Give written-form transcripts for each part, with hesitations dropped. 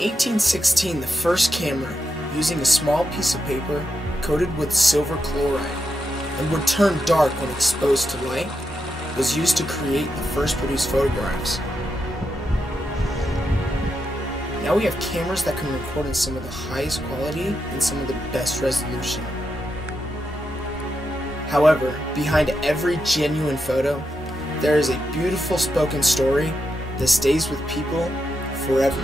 1816, the first camera, using a small piece of paper coated with silver chloride and would turn dark when exposed to light, was used to create the first produced photographs. Now we have cameras that can record in some of the highest quality and some of the best resolution. However, behind every genuine photo, there is a beautiful spoken story that stays with people forever.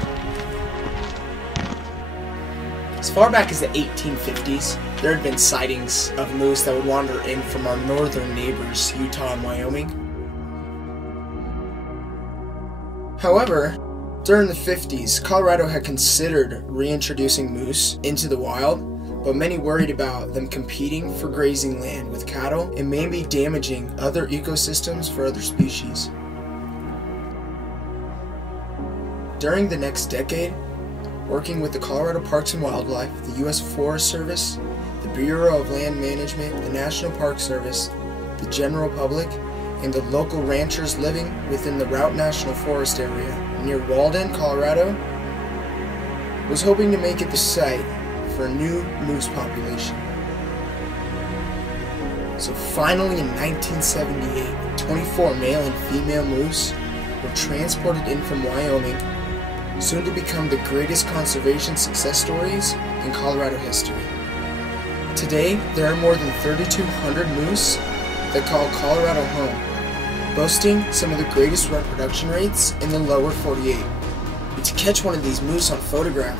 As far back as the 1850s, there had been sightings of moose that would wander in from our northern neighbors, Utah and Wyoming. However, during the 50s, Colorado had considered reintroducing moose into the wild, but many worried about them competing for grazing land with cattle and maybe damaging other ecosystems for other species. During the next decade, working with the Colorado Parks and Wildlife, the U.S. Forest Service, the Bureau of Land Management, the National Park Service, the general public, and the local ranchers living within the Route National Forest area near Walden, Colorado, was hoping to make it the site for a new moose population. So finally in 1978, 24 male and female moose were transported in from Wyoming, soon to become the greatest conservation success stories in Colorado history. Today, there are more than 3,200 moose that call Colorado home, boasting some of the greatest reproduction rates in the lower 48. And to catch one of these moose on photograph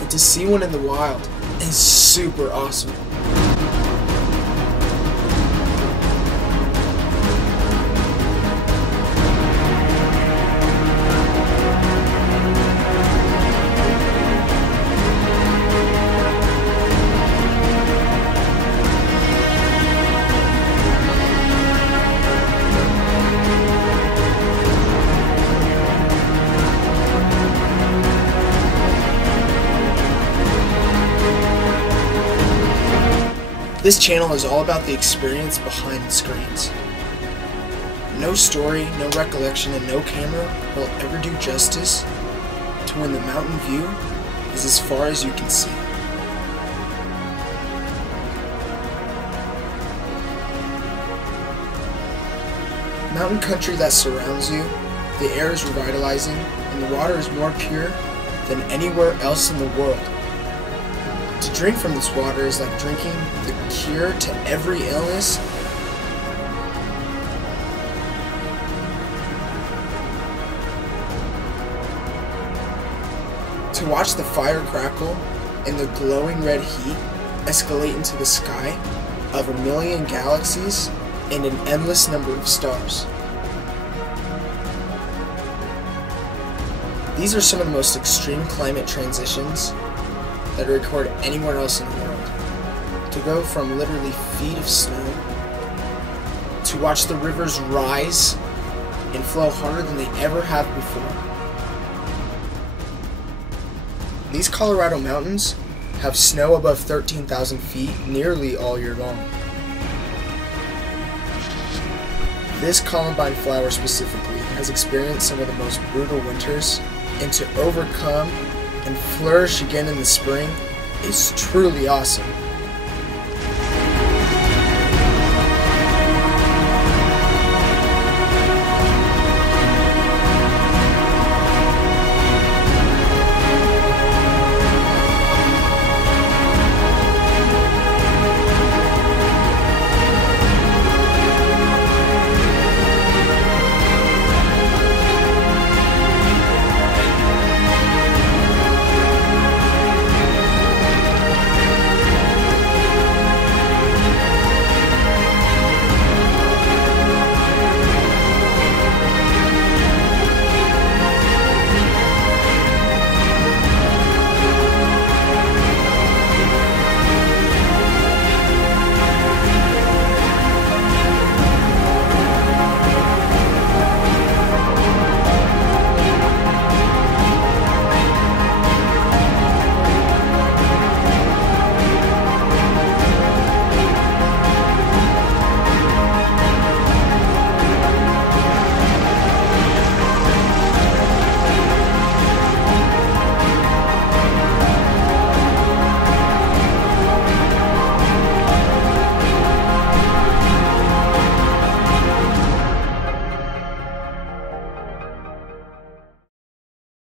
and to see one in the wild is super awesome. This channel is all about the experience behind the screens. No story, no recollection, and no camera will ever do justice to when the mountain view is as far as you can see. Mountain country that surrounds you, the air is revitalizing, and the water is more pure than anywhere else in the world. To drink from this water is like drinking the cure to every illness. To watch the fire crackle and the glowing red heat escalate into the sky of 1,000,000 galaxies and an endless number of stars. These are some of the most extreme climate transitions that are recorded anywhere else in the world. To go from literally feet of snow, to watch the rivers rise and flow harder than they ever have before. These Colorado mountains have snow above 13,000 feet nearly all year long. This columbine flower specifically has experienced some of the most brutal winters, and to overcome and flourish again in the spring is truly awesome.